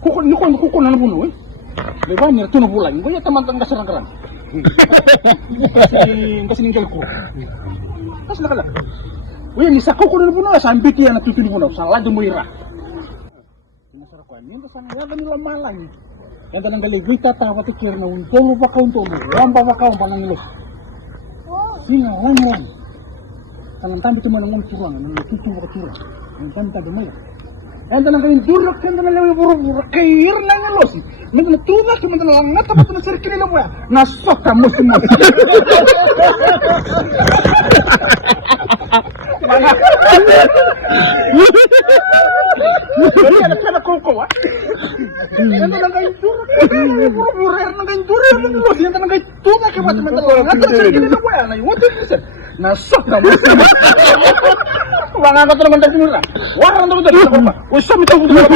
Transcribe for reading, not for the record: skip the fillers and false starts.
Kuko na buno eh. Diba, nirito na bulan. Kaya tamang kasarang-karang. Kasi ninggal ko. Kasi nakala. Uy, nisa kuko na buno. Sambil tiyan na tutulong buno. Salah mo ira. Masarap ko. Minta sana wala nila malang. Yang dalang gali, gue tatawa tu kira na untolo ba ka untolo. Ramba ba ka umpalang ilos. Singa, lang. Tangan tambi tu manangon curang. Nang tutu ba ka curang. Yang tambi tabi maya. Yang dalang gali, durak kan dalang gali buru-buru. Kair nang ilos. Minta na tunak. Minta na langat. Tapos na sirkin nila mo ya. Nasok ka mo. Mana? Jadi anak koko ah. Yang dalang gali durak. Buru-buru. Yang gali durak. Yang dalang gali tunak. Minta na langat. Tapos sirkin nila mo ya. Nah, what is it? Nasok ka mo. Wala nga ko naman tayo muna. Wala nga ko tayo. Usap ito ko tayo.